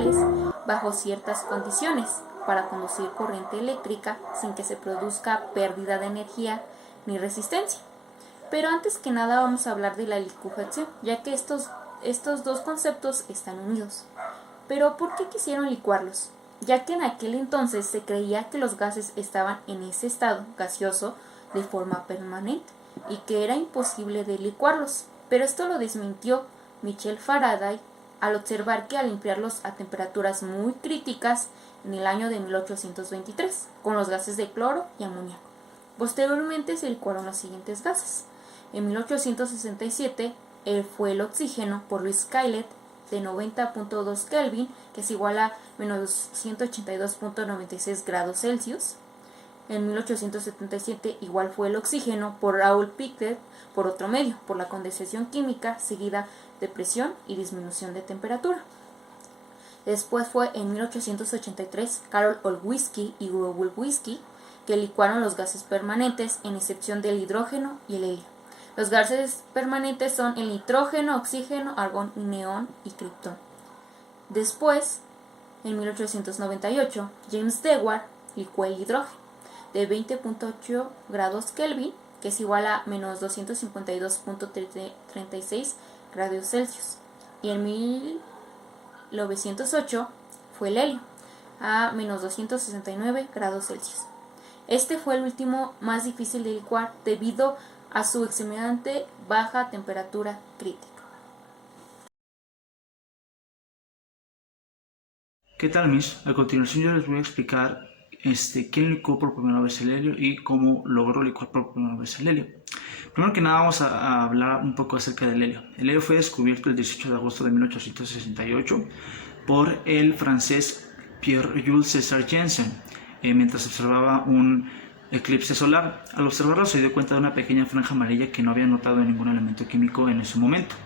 ideales bajo ciertas condiciones para conducir corriente eléctrica sin que se produzca pérdida de energía ni resistencia. Pero antes que nada vamos a hablar de la licuefacción, ya que estos dos conceptos están unidos. Pero ¿por qué quisieron licuarlos? Ya que en aquel entonces se creía que los gases estaban en ese estado gaseoso de forma permanente y que era imposible de licuarlos. Pero esto lo desmintió Michael Faraday al observar que al enfriarlos a temperaturas muy críticas en el año de 1823 con los gases de cloro y amoníaco. Posteriormente se licuaron los siguientes gases. En 1867 fue el oxígeno por Louis Caillet de 90.2 Kelvin, que es igual a menos 182.96 grados Celsius. En 1877 igual fue el oxígeno por Raoul Pictet por otro medio, por la condensación química seguida de presión y disminución de temperatura. Después fue en 1883 Karol Olbłyski y Wojciech que licuaron los gases permanentes, en excepción del hidrógeno y el helio. Los gases permanentes son el nitrógeno, oxígeno, argón, neón y criptón. Después, en 1898, James Dewar licuó el hidrógeno de 20.8 grados Kelvin, que es igual a menos 252.36 grados Celsius. Y en 1908 fue el helio, a menos 269 grados Celsius. Este fue el último más difícil de licuar debido a su extremadamente baja temperatura crítica. ¿Qué tal, mis? A continuación yo les voy a explicar quién licuó por primera vez el helio y cómo logró licuar por primera vez el helio. Primero que nada vamos a hablar un poco acerca del helio. El helio fue descubierto el 18 de agosto de 1868 por el francés Pierre-Jules César Janssen mientras observaba un eclipse solar. Al observarlo se dio cuenta de una pequeña franja amarilla que no había notado en ningún elemento químico en ese momento.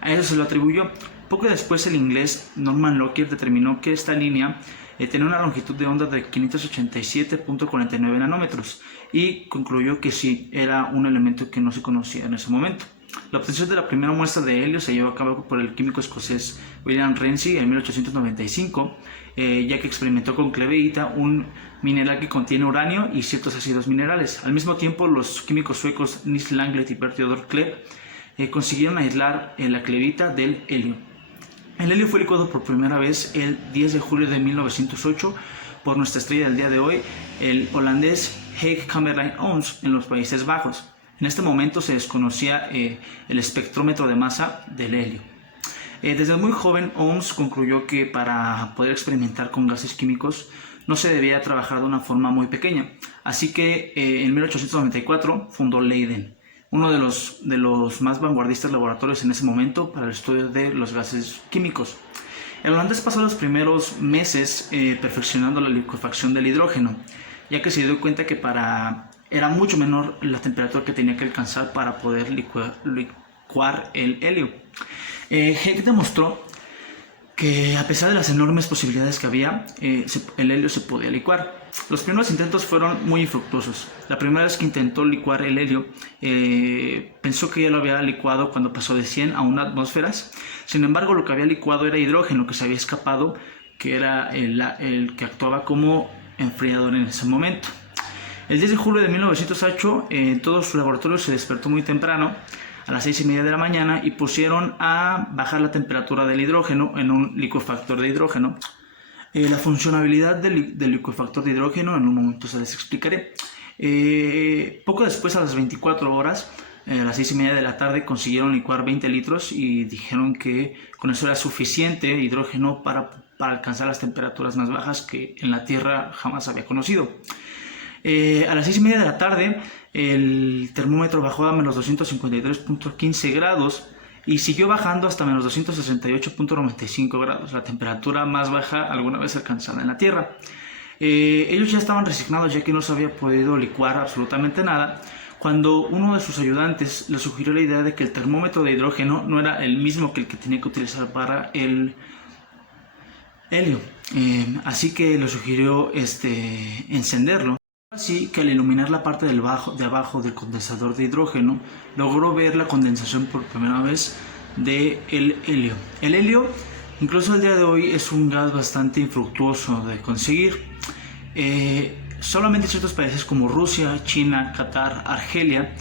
A eso se lo atribuyó. Poco después el inglés Norman Lockyer determinó que esta línea tenía una longitud de onda de 587.49 nanómetros y concluyó que sí, era un elemento que no se conocía en ese momento. La obtención de la primera muestra de helio se llevó a cabo por el químico escocés William Ramsay en 1895, ya que experimentó con cleveita, un mineral que contiene uranio y ciertos ácidos minerales. Al mismo tiempo, los químicos suecos Nils Langlet y Per Theodor Kleb consiguieron aislar la clevita del helio. El helio fue licuado por primera vez el 10 de julio de 1908 por nuestra estrella del día de hoy, el holandés Huig Kammerlijn Oms, en los Países Bajos. En este momento se desconocía el espectrómetro de masa del helio. Desde muy joven, Oms concluyó que para poder experimentar con gases químicos no se debía trabajar de una forma muy pequeña. Así que en 1894 fundó Leiden, uno de los más vanguardistas laboratorios en ese momento para el estudio de los gases químicos. El holandés pasó los primeros meses perfeccionando la licuefacción del hidrógeno, ya que se dio cuenta que era mucho menor la temperatura que tenía que alcanzar para poder licuar el helio. Huig demostró que a pesar de las enormes posibilidades que había, el helio se podía licuar. Los primeros intentos fueron muy infructuosos. La primera vez que intentó licuar el helio, pensó que ya lo había licuado cuando pasó de 100 a 1 atmósferas. Sin embargo, lo que había licuado era hidrógeno que se había escapado, que era el que actuaba como enfriador en ese momento. El 10 de julio de 1908, todo su laboratorio se despertó muy temprano, a las 6:30 de la mañana, y pusieron a bajar la temperatura del hidrógeno en un licuefactor de hidrógeno. La funcionalidad del licuefactor de hidrógeno en un momento se les explicaré. Poco después, a las 24 horas, a las 6:30 de la tarde, consiguieron licuar 20 litros y dijeron que con eso era suficiente hidrógeno para alcanzar las temperaturas más bajas que en la Tierra jamás había conocido. A las 6:30 de la tarde, el termómetro bajó a menos 253.15 grados y siguió bajando hasta menos 268.95 grados, la temperatura más baja alguna vez alcanzada en la Tierra. Ellos ya estaban resignados, ya que no se había podido licuar absolutamente nada, cuando uno de sus ayudantes le sugirió la idea de que el termómetro de hidrógeno no era el mismo que el que tenía que utilizar para el helio. Así que le sugirió encenderlo. Así que al iluminar la parte de abajo del condensador de hidrógeno, logró ver la condensación por primera vez del helio. El helio Incluso al día de hoy es un gas bastante infructuoso de conseguir. Solamente ciertos países como Rusia, China, Qatar, Argelia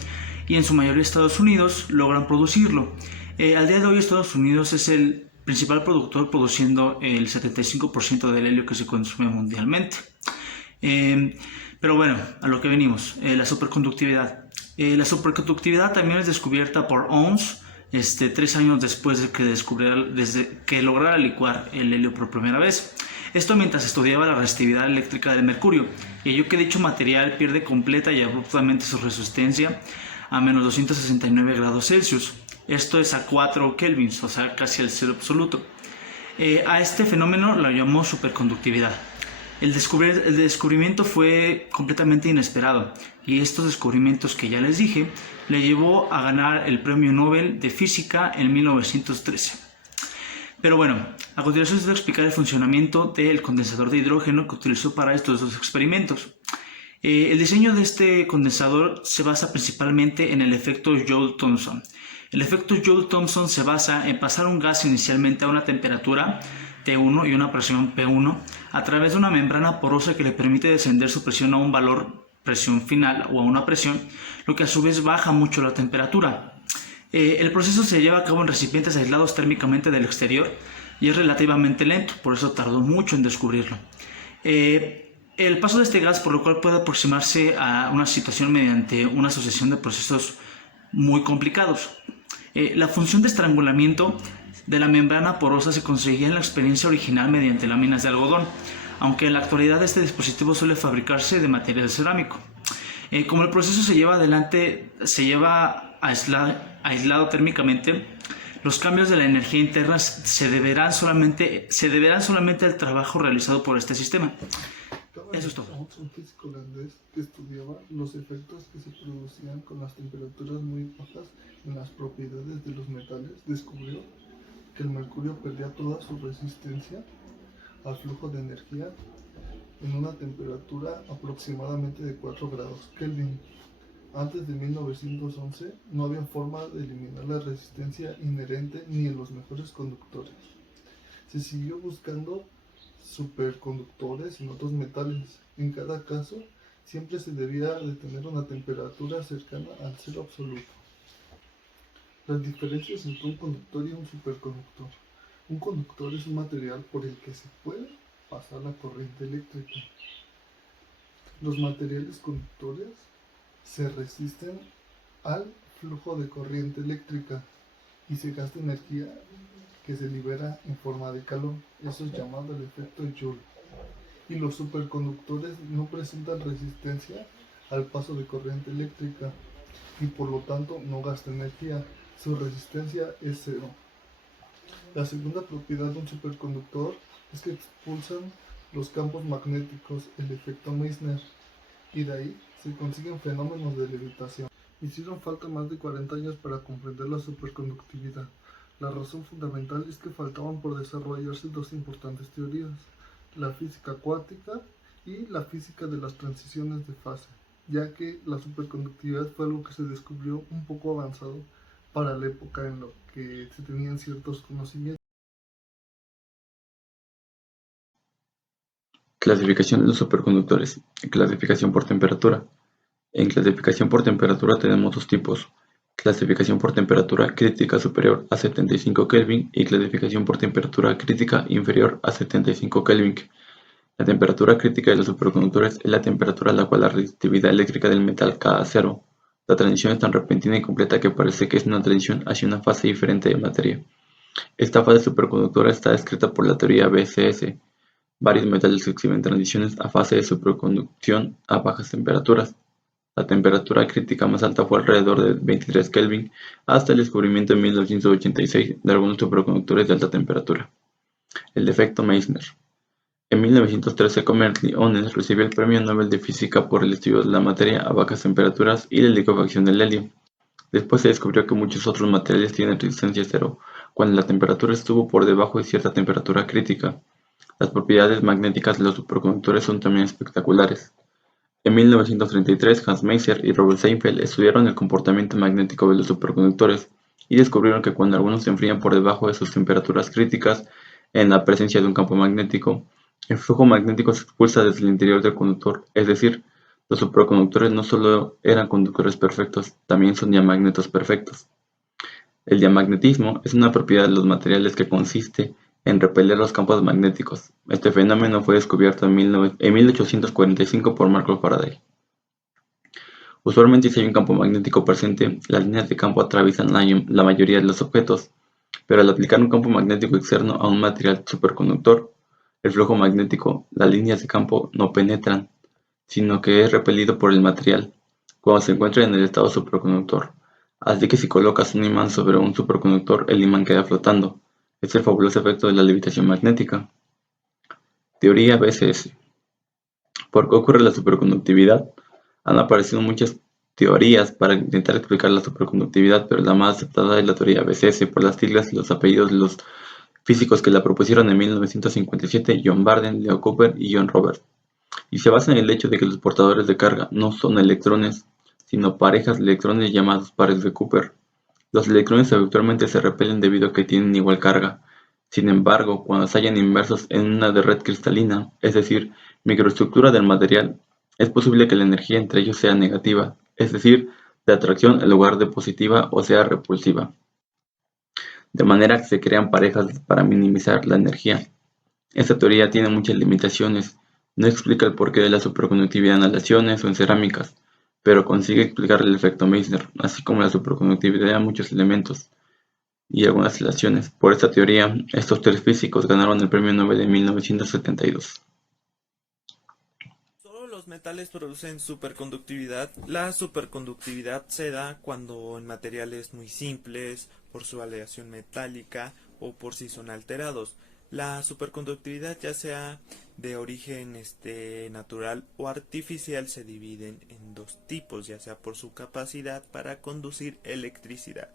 y en su mayoría Estados Unidos logran producirlo. Al día de hoy Estados Unidos es el principal productor, produciendo el 75% del helio que se consume mundialmente. Pero bueno, a lo que venimos, la superconductividad. La superconductividad también es descubierta por Onnes 3 años después de desde que lograra licuar el helio por primera vez. Esto mientras estudiaba la resistividad eléctrica del mercurio, y halló que dicho material pierde completa y abruptamente su resistencia a menos 269 grados Celsius. Esto es a 4 kelvins, o sea, casi al cero absoluto. A este fenómeno lo llamó superconductividad. El descubrimiento fue completamente inesperado, y estos descubrimientos que ya les dije le llevó a ganar el Premio Nobel de Física en 1913. Pero bueno, a continuación les voy a explicar el funcionamiento del condensador de hidrógeno que utilizó para estos dos experimentos. El diseño de este condensador se basa principalmente en el efecto Joule-Thomson. El efecto Joule-Thomson se basa en pasar un gas inicialmente a una temperatura T1 y una presión P1 a través de una membrana porosa que le permite descender su presión a un valor presión final o a una presión, lo que a su vez baja mucho la temperatura. El proceso se lleva a cabo en recipientes aislados térmicamente del exterior y es relativamente lento, por eso tardó mucho en descubrirlo. El paso de este gas, por lo cual puede aproximarse a una situación mediante una asociación de procesos muy complicados. La función de estrangulamiento de la membrana porosa se conseguía en la experiencia original mediante láminas de algodón, aunque en la actualidad este dispositivo suele fabricarse de material cerámico. Como el proceso se lleva aislado térmicamente, los cambios de la energía interna se deberán solamente al trabajo realizado por este sistema. Eso es todo. Un físico holandés que estudiaba los efectos que se producían con las temperaturas muy bajas en las propiedades de los metales descubrió que el mercurio perdía toda su resistencia al flujo de energía en una temperatura aproximadamente de 4 grados Kelvin. Antes de 1911 no había forma de eliminar la resistencia inherente ni en los mejores conductores. Se siguió buscando superconductores en otros metales. En cada caso, siempre se debía de tener una temperatura cercana al cero absoluto. Las diferencias entre un conductor y un superconductor. Un conductor es un material por el que se puede pasar la corriente eléctrica. Los materiales conductores se resisten al flujo de corriente eléctrica y se gasta energía que se libera en forma de calor. Eso es llamado el efecto Joule. Y los superconductores no presentan resistencia al paso de corriente eléctrica y por lo tanto no gastan energía. Su resistencia es cero. La segunda propiedad de un superconductor es que expulsan los campos magnéticos, el efecto Meissner, y de ahí se consiguen fenómenos de levitación. Hicieron falta más de 40 años para comprender la superconductividad. La razón fundamental es que faltaban por desarrollarse dos importantes teorías, la física cuántica y la física de las transiciones de fase, ya que la superconductividad fue algo que se descubrió un poco avanzado para la época en la que se tenían ciertos conocimientos. Clasificación de los superconductores. Clasificación por temperatura. En clasificación por temperatura tenemos dos tipos. Clasificación por temperatura crítica superior a 75 Kelvin y clasificación por temperatura crítica inferior a 75 Kelvin. La temperatura crítica de los superconductores es la temperatura a la cual la resistividad eléctrica del metal cae a cero. La transición es tan repentina y completa que parece que es una transición hacia una fase diferente de materia. Esta fase superconductora está descrita por la teoría BCS. Varios metales exhiben transiciones a fase de superconducción a bajas temperaturas. La temperatura crítica más alta fue alrededor de 23 Kelvin hasta el descubrimiento en 1986 de algunos superconductores de alta temperatura. El efecto Meissner. En 1913, Commerly Onnes recibió el Premio Nobel de Física por el estudio de la materia a bajas temperaturas y la licuefacción del helio. Después se descubrió que muchos otros materiales tienen resistencia cero cuando la temperatura estuvo por debajo de cierta temperatura crítica. Las propiedades magnéticas de los superconductores son también espectaculares. En 1933, Hans Meiser y Robert Seinfeld estudiaron el comportamiento magnético de los superconductores y descubrieron que cuando algunos se enfrían por debajo de sus temperaturas críticas, en la presencia de un campo magnético, el flujo magnético se expulsa desde el interior del conductor, es decir, los superconductores no solo eran conductores perfectos, también son diamagnetos perfectos. El diamagnetismo es una propiedad de los materiales que consiste en repeler los campos magnéticos. Este fenómeno fue descubierto en 1845 por Marcos Faraday. Usualmente, si hay un campo magnético presente, las líneas de campo atraviesan la mayoría de los objetos, pero al aplicar un campo magnético externo a un material superconductor, el flujo magnético, las líneas de campo no penetran, sino que es repelido por el material cuando se encuentra en el estado superconductor. Así que si colocas un imán sobre un superconductor, el imán queda flotando. Es el fabuloso efecto de la levitación magnética. Teoría BCS. ¿Por qué ocurre la superconductividad? Han aparecido muchas teorías para intentar explicar la superconductividad, pero la más aceptada es la teoría BCS por las siglas y los apellidos de los físicos que la propusieron en 1957, John Barden, Leo Cooper y John Roberts, y se basa en el hecho de que los portadores de carga no son electrones, sino parejas de electrones llamados pares de Cooper. Los electrones habitualmente se repelen debido a que tienen igual carga. Sin embargo, cuando se hallan inmersos en una red cristalina, es decir, microestructura del material, es posible que la energía entre ellos sea negativa, es decir, de atracción en lugar de positiva o sea repulsiva. De manera que se crean parejas para minimizar la energía. Esta teoría tiene muchas limitaciones, no explica el porqué de la superconductividad en aleaciones o en cerámicas, pero consigue explicar el efecto Meissner, así como la superconductividad a muchos elementos y algunas aleaciones. Por esta teoría, estos tres físicos ganaron el Premio Nobel en 1972. Solo los metales producen superconductividad. La superconductividad se da cuando en materiales muy simples, por su aleación metálica o por si son alterados. La superconductividad, ya sea de origen natural o artificial, se dividen en dos tipos, ya sea por su capacidad para conducir electricidad.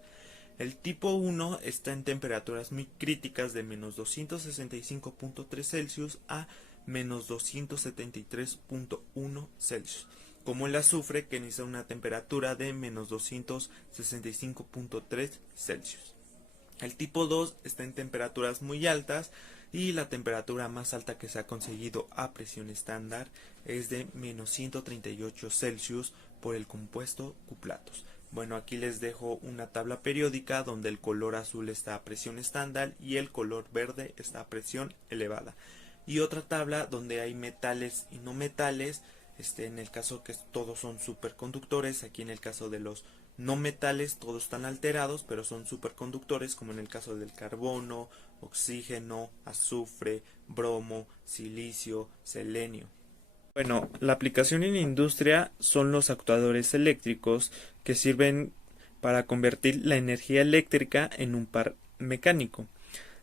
El tipo 1 está en temperaturas muy críticas de menos 265.3 Celsius a menos 273.1 Celsius, como el azufre, que necesita una temperatura de menos 265.3 Celsius. El tipo 2 está en temperaturas muy altas y la temperatura más alta que se ha conseguido a presión estándar es de menos 138 Celsius por el compuesto cuplatos. Bueno, aquí les dejo una tabla periódica donde el color azul está a presión estándar y el color verde está a presión elevada. Y otra tabla donde hay metales y no metales, en el caso que todos son superconductores. Aquí en el caso de los no metales todos están alterados, pero son superconductores, como en el caso del carbono, oxígeno, azufre, bromo, silicio, selenio. Bueno, la aplicación en la industria son los actuadores eléctricos, que sirven para convertir la energía eléctrica en un par mecánico.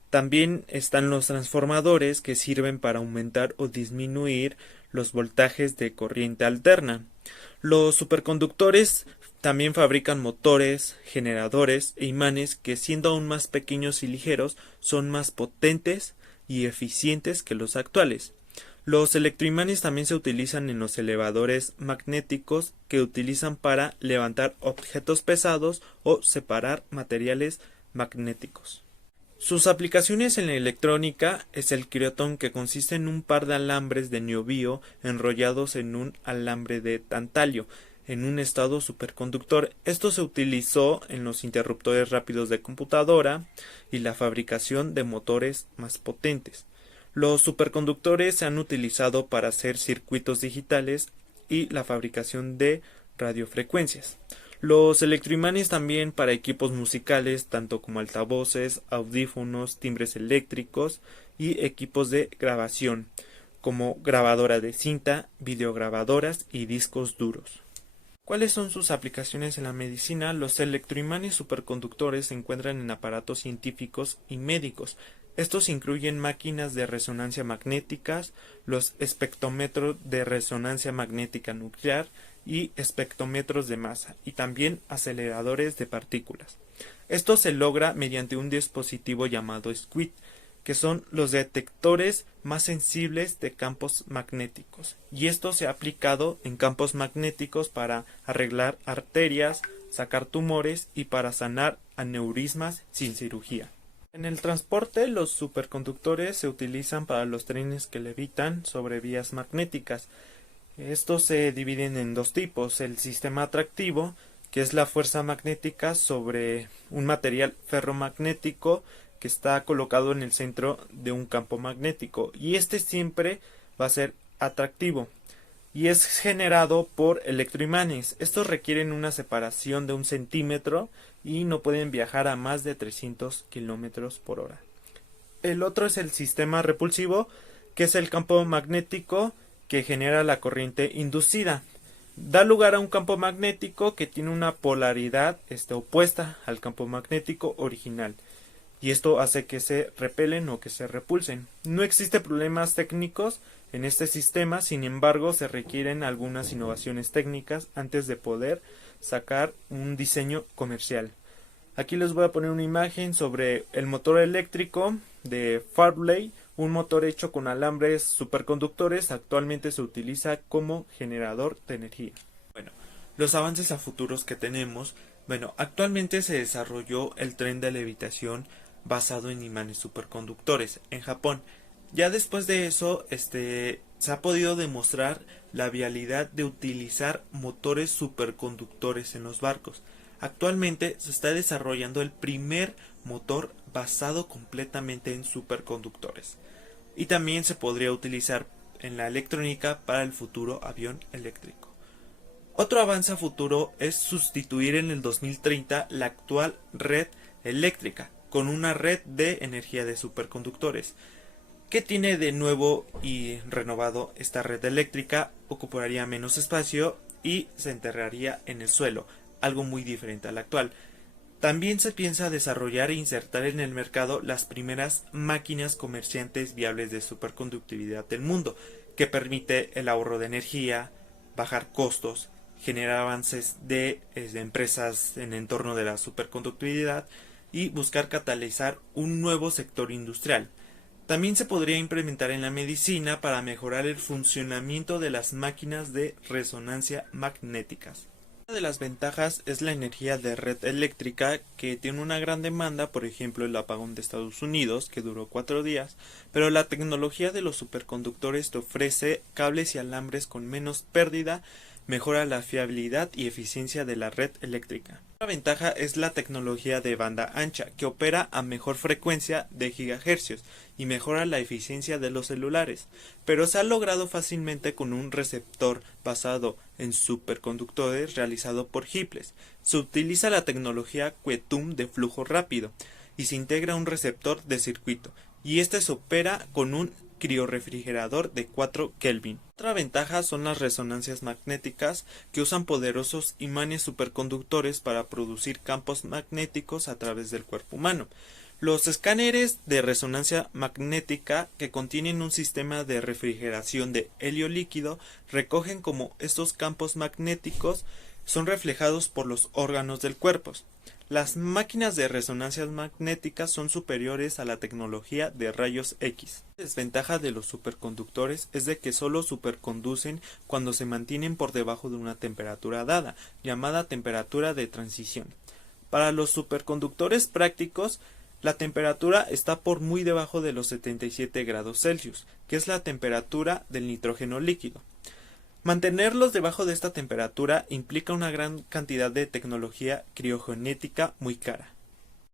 También están los transformadores, que sirven para aumentar o disminuir los voltajes de corriente alterna. Los superconductores también fabrican motores, generadores e imanes que, siendo aún más pequeños y ligeros, son más potentes y eficientes que los actuales. Los electroimanes también se utilizan en los elevadores magnéticos, que utilizan para levantar objetos pesados o separar materiales magnéticos. Sus aplicaciones en la electrónica es el criotón, que consiste en un par de alambres de niobio enrollados en un alambre de tantalio en un estado superconductor. Esto se utilizó en los interruptores rápidos de computadora y la fabricación de motores más potentes. Los superconductores se han utilizado para hacer circuitos digitales y la fabricación de radiofrecuencias. Los electroimanes también para equipos musicales, tanto como altavoces, audífonos, timbres eléctricos y equipos de grabación, como grabadora de cinta, videograbadoras y discos duros. ¿Cuáles son sus aplicaciones en la medicina? Los electroimanes superconductores se encuentran en aparatos científicos y médicos. Estos incluyen máquinas de resonancia magnéticas, los espectrómetros de resonancia magnética nuclear y espectrómetros de masa, y también aceleradores de partículas. Esto se logra mediante un dispositivo llamado SQUID, que son los detectores más sensibles de campos magnéticos, y esto se ha aplicado en campos magnéticos para arreglar arterias, sacar tumores y para sanar aneurismas sin cirugía. En el transporte, los superconductores se utilizan para los trenes que levitan sobre vías magnéticas. Estos se dividen en dos tipos: el sistema atractivo, que es la fuerza magnética sobre un material ferromagnético que está colocado en el centro de un campo magnético, y este siempre va a ser atractivo y es generado por electroimanes. Estos requieren una separación de 1 centímetro y no pueden viajar a más de 300 kilómetros por hora. El otro es el sistema repulsivo, que es el campo magnético que genera la corriente inducida. Da lugar a un campo magnético que tiene una polaridad opuesta al campo magnético original, y esto hace que se repelen o que se repulsen. No existen problemas técnicos en este sistema, sin embargo se requieren algunas innovaciones técnicas antes de poder sacar un diseño comercial. Aquí les voy a poner una imagen sobre el motor eléctrico de Faraday, un motor hecho con alambres superconductores. Actualmente se utiliza como generador de energía. Bueno, los avances a futuros que tenemos. Actualmente se desarrolló el tren de levitación basado en imanes superconductores en Japón. Ya después de eso, se ha podido demostrar la viabilidad de utilizar motores superconductores en los barcos. Actualmente se está desarrollando el primer motor basado completamente en superconductores. Y también se podría utilizar en la electrónica para el futuro avión eléctrico. Otro avance a futuro es sustituir en el 2030 la actual red eléctrica con una red de energía de superconductores. ¿Qué tiene de nuevo y renovado esta red eléctrica? Ocuparía menos espacio y se enterraría en el suelo, algo muy diferente al actual. También se piensa desarrollar e insertar en el mercado las primeras máquinas comerciantes viables de superconductividad del mundo, que permite el ahorro de energía, bajar costos, generar avances de empresas en entorno de la superconductividad y buscar catalizar un nuevo sector industrial. También se podría implementar en la medicina para mejorar el funcionamiento de las máquinas de resonancia magnéticas. Una de las ventajas es la energía de red eléctrica, que tiene una gran demanda, por ejemplo el apagón de Estados Unidos, que duró 4 días, pero la tecnología de los superconductores te ofrece cables y alambres con menos pérdida, mejora la fiabilidad y eficiencia de la red eléctrica. Otra ventaja es la tecnología de banda ancha, que opera a mejor frecuencia de gigahercios y mejora la eficiencia de los celulares, pero se ha logrado fácilmente con un receptor basado en superconductores realizado por Hipples. Se utiliza la tecnología Quantum de flujo rápido y se integra un receptor de circuito, y este se opera con un criorrefrigerador de 4 Kelvin. Otra ventaja son las resonancias magnéticas, que usan poderosos imanes superconductores para producir campos magnéticos a través del cuerpo humano. Los escáneres de resonancia magnética, que contienen un sistema de refrigeración de helio líquido, recogen cómo estos campos magnéticos son reflejados por los órganos del cuerpo. Las máquinas de resonancias magnéticas son superiores a la tecnología de rayos X. La desventaja de los superconductores es de que solo superconducen cuando se mantienen por debajo de una temperatura dada, llamada temperatura de transición. Para los superconductores prácticos, la temperatura está por muy debajo de los 77 grados Celsius, que es la temperatura del nitrógeno líquido. Mantenerlos debajo de esta temperatura implica una gran cantidad de tecnología criogenética muy cara.